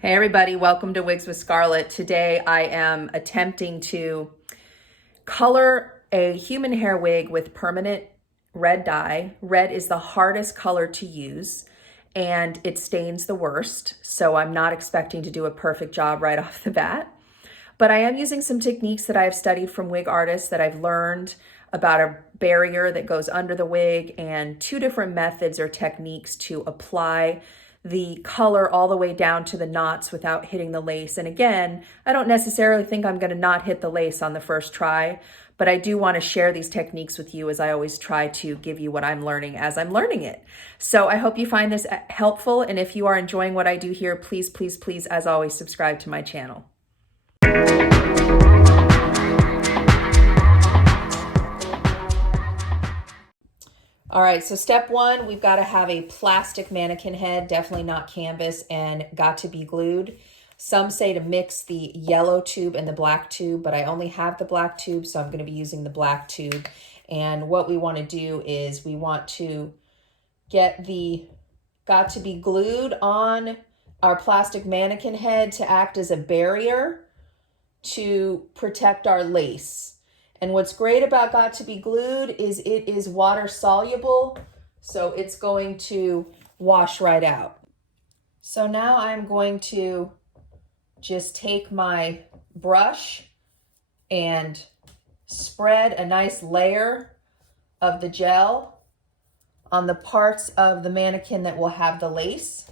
Hey everybody, welcome to Wigs with Scarlett. Today I am attempting to color a human hair wig with permanent red dye. Red is the hardest color to use and it stains the worst, so I'm not expecting to do a perfect job right off the bat. But I am using some techniques that I have studied from wig artists that I've learned about a barrier that goes under the wig and two different methods or techniques to apply the color all the way down to the knots without hitting the lace. And again, I don't necessarily think I'm going to not hit the lace on the first try, but I do want to share these techniques with you as I always try to give you what I'm learning as I'm learning it. So I hope you find this helpful. And if you are enjoying what I do here, please, please, please, as always, subscribe to my channel. All right, so step one, we've got to have a plastic mannequin head, definitely not canvas, and got to be glued. Some say to mix the yellow tube and the black tube, but I only have the black tube, so I'm going to be using the black tube. And what we want to do is we want to get the got to be glued on our plastic mannequin head to act as a barrier to protect our lace. And what's great about got to be glued is it is water soluble, so it's going to wash right out. So now I'm going to just take my brush and spread a nice layer of the gel on the parts of the mannequin that will have the lace.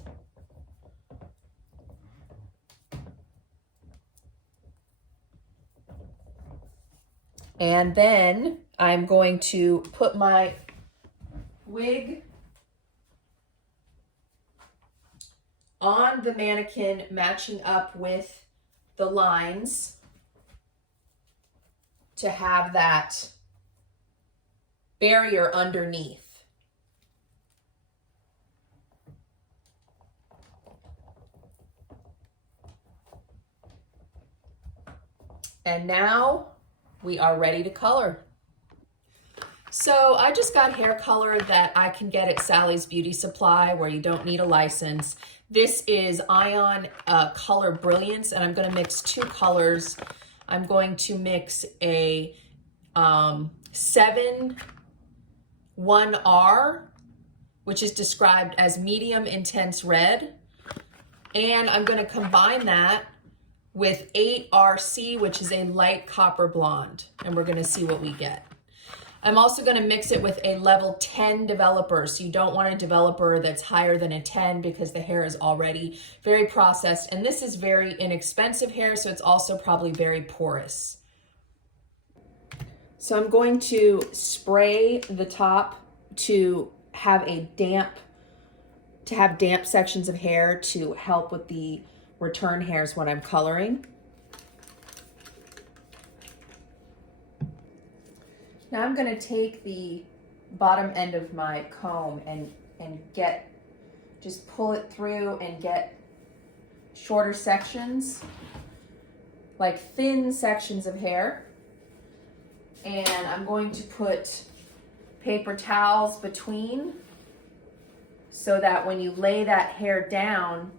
And then I'm going to put my wig on the mannequin, matching up with the lines to have that barrier underneath. And now we are ready to color. So I just got hair color that I can get at Sally's Beauty Supply where you don't need a license. This is Ion Color Brilliance, and I'm going to mix two colors. I'm going to mix a 7-1R, which is described as medium intense red, and I'm going to combine that with 8RC, which is a light copper blonde, and we're going to see what we get. I'm also going to mix it with a level 10 developer, so you don't want a developer that's higher than a 10 because the hair is already very processed, and this is very inexpensive hair, so it's also probably very porous. So I'm going to spray the top to have damp sections of hair to help with the return hairs when I'm coloring. Now I'm going to take the bottom end of my comb and just pull it through and get shorter sections, like thin sections of hair. And I'm going to put paper towels between so that when you lay that hair down,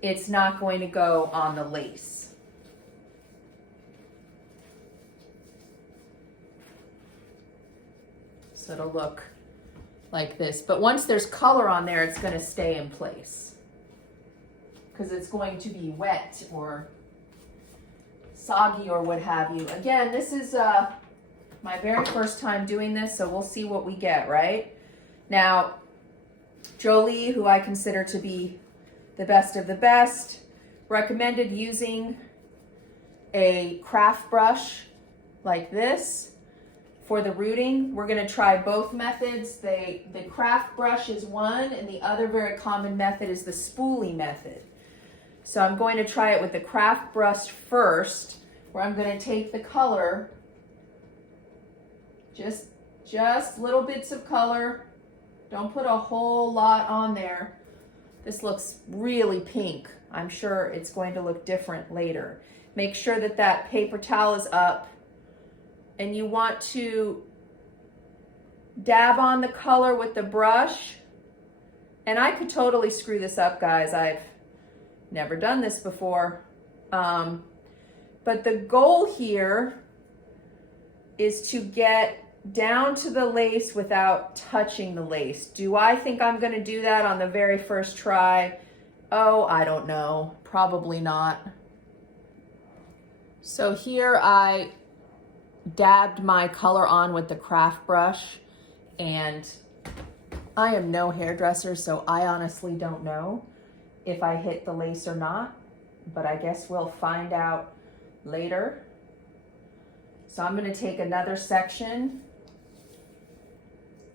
it's not going to go on the lace. So it'll look like this. But once there's color on there, it's going to stay in place because it's going to be wet or soggy or what have you. Again, this is my very first time doing this, so we'll see what we get, right? Now, Jolie, who I consider to be the best of the best, recommended using a craft brush like this for the rooting. We're going to try both methods. The craft brush is one, and the other very common method is the spoolie method. So I'm going to try it with the craft brush first, where I'm going to take the color, just little bits of color. Don't put a whole lot on there. This looks really pink. I'm sure it's going to look different later. Make sure that that paper towel is up, and you want to dab on the color with the brush. And I could totally screw this up, guys. I've Never done this before. But the goal here is to get down to the lace without touching the lace. Do I think I'm going to do that on the very first try? Oh, I don't know. Probably not. So here I dabbed my color on with the craft brush, and I am no hairdresser, so I honestly don't know if I hit the lace or not, but I guess we'll find out later. So I'm going to take another section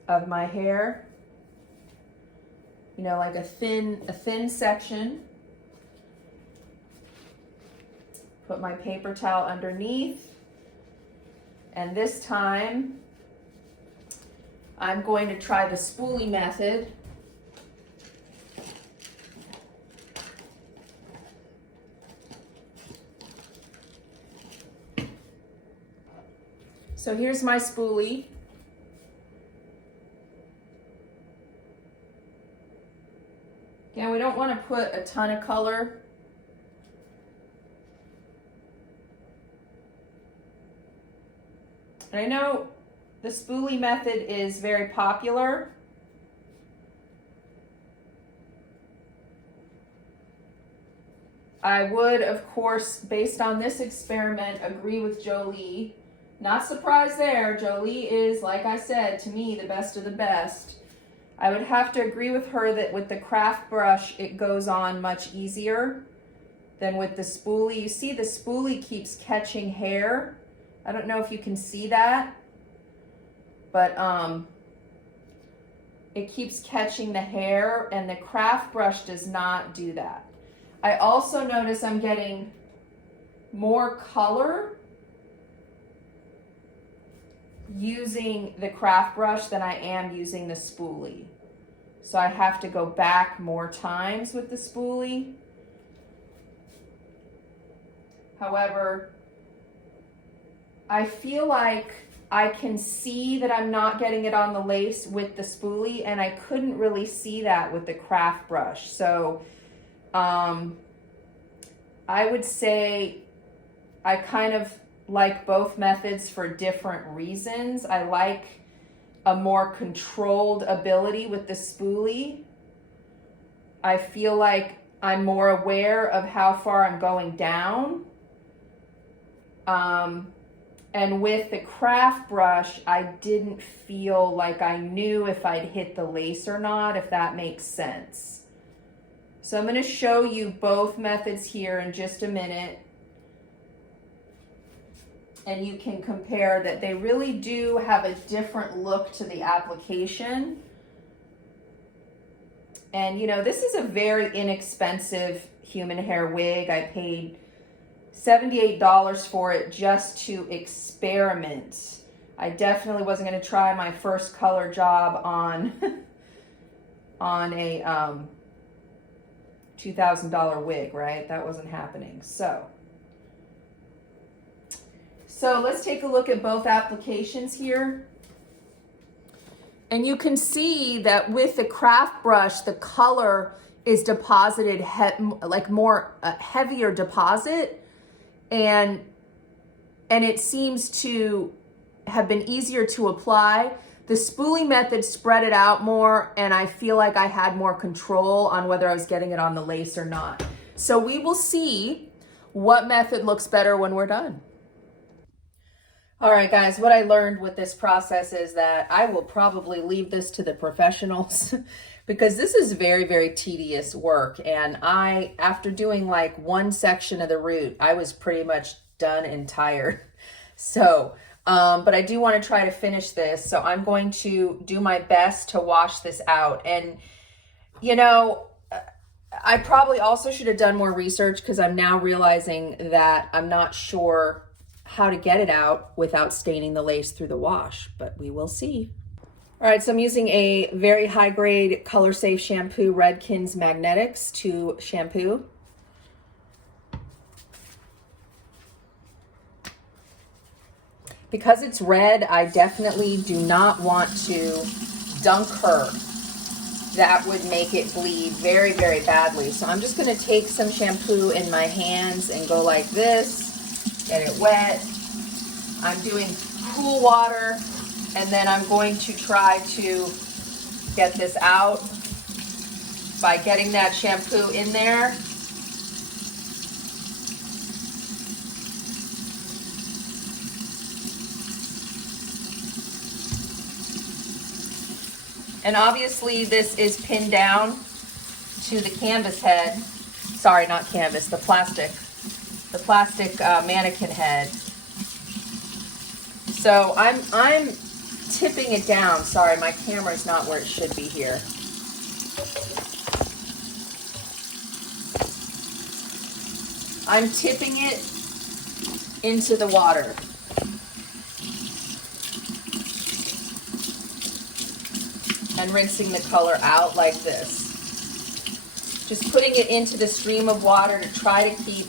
of my hair, you know, like a thin section. Put my paper towel underneath, and this time I'm going to try the spoolie method. So here's my spoolie. Again, we don't want to put a ton of color. And I know the spoolie method is very popular. I would, of course, based on this experiment, agree with Jolie. Not surprised there. Jolie is, like I said, to me, the best of the best. I would have to agree with her that with the craft brush, it goes on much easier than with the spoolie. You see the spoolie keeps catching hair. I don't know if you can see that, but it keeps catching the hair, and the craft brush does not do that. I also notice I'm getting more color using the craft brush than I am using the spoolie. So I have to go back more times with the spoolie. However, I feel like I can see that I'm not getting it on the lace with the spoolie, and I couldn't really see that with the craft brush. So I would say I kind of like both methods for different reasons. I like a more controlled ability with the spoolie. I feel like I'm more aware of how far I'm going down. And with the craft brush, I didn't feel like I knew if I'd hit the lace or not, if that makes sense. So I'm going to show you both methods here in just a minute. And you can compare that they really do have a different look to the application. And you know, this is a very inexpensive human hair wig. I paid $78 for it just to experiment. I definitely wasn't going to try my first color job on on a $2,000 wig, right? That wasn't happening. So let's take a look at both applications here. And you can see that with the craft brush, the color is deposited like more heavier deposit, and it seems to have been easier to apply. The spoolie method spread it out more, and I feel like I had more control on whether I was getting it on the lace or not. So we will see what method looks better when we're done. All right, guys, what I learned with this process is that I will probably leave this to the professionals because this is very, very tedious work. And after doing like one section of the root, I was pretty much done and tired. So, but I do want to try to finish this. So I'm going to do my best to wash this out. And, you know, I probably also should have done more research because I'm now realizing that I'm not sure how to get it out without staining the lace through the wash, but we will see. All right, so I'm using a very high grade color safe shampoo, Redken's Magnetics 2 shampoo. Because it's red, I definitely do not want to dunk her that would make it bleed very, very badly. So I'm just going to take some shampoo in my hands and go like this, get it wet. I'm doing cool water, and then I'm going to try to get this out by getting that shampoo in there. And obviously this is pinned down to the canvas head. Sorry, not canvas, the plastic mannequin head. So I'm tipping it down. Sorry, my camera's not where it should be here. I'm tipping it into the water. And rinsing the color out like this. Just putting it into the stream of water to try to keep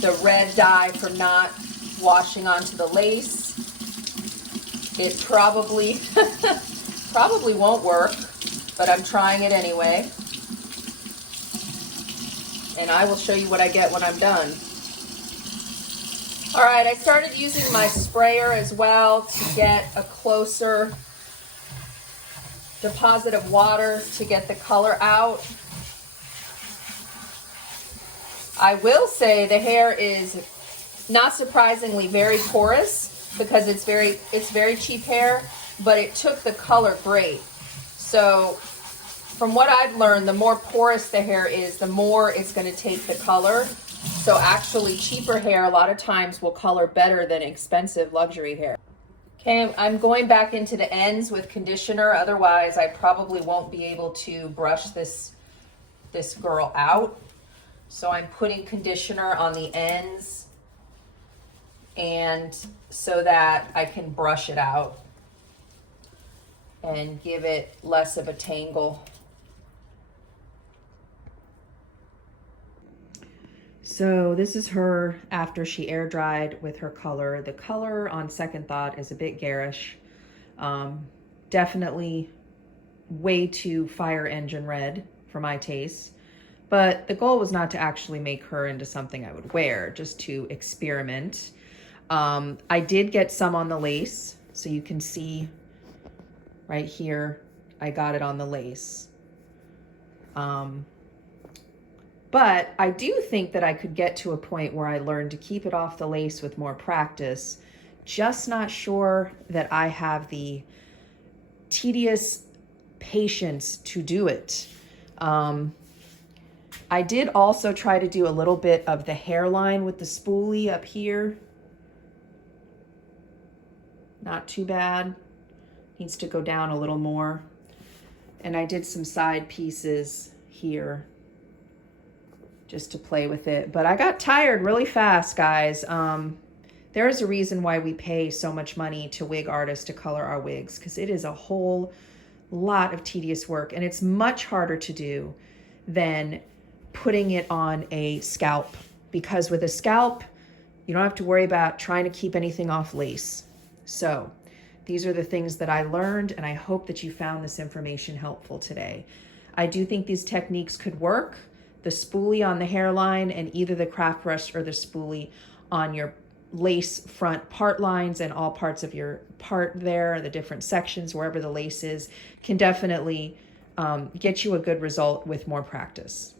the red dye from not washing onto the lace. It probably won't work, but I'm trying it anyway. And I will show you what I get when I'm done. All right, I started using my sprayer as well to get a closer deposit of water to get the color out. I will say the hair is not surprisingly very porous because it's very cheap hair, but it took the color great. So from what I've learned, the more porous the hair is, the more it's going to take the color. So actually cheaper hair a lot of times will color better than expensive luxury hair. Okay, I'm going back into the ends with conditioner, otherwise I probably won't be able to brush this girl out. So I'm putting conditioner on the ends, and so that I can brush it out and give it less of a tangle. So this is her after she air dried with her color. The color on second thought is a bit garish. Definitely way too fire engine red for my taste. But the goal was not to actually make her into something I would wear, just to experiment. I did get some on the lace, so you can see right here, I got it on the lace. But I do think that I could get to a point where I learned to keep it off the lace with more practice. Just not sure that I have the tedious patience to do it. I did also try to do a little bit of the hairline with the spoolie up here. Not too bad. Needs to go down a little more. And I did some side pieces here just to play with it. But I got tired really fast, guys. There is a reason why we pay so much money to wig artists to color our wigs, because it is a whole lot of tedious work, and it's much harder to do than putting it on a scalp, because with a scalp, you don't have to worry about trying to keep anything off lace. So these are the things that I learned, and I hope that you found this information helpful today. I do think these techniques could work. The spoolie on the hairline and either the craft brush or the spoolie on your lace front part lines and all parts of your part there, the different sections, wherever the lace is, can definitely get you a good result with more practice.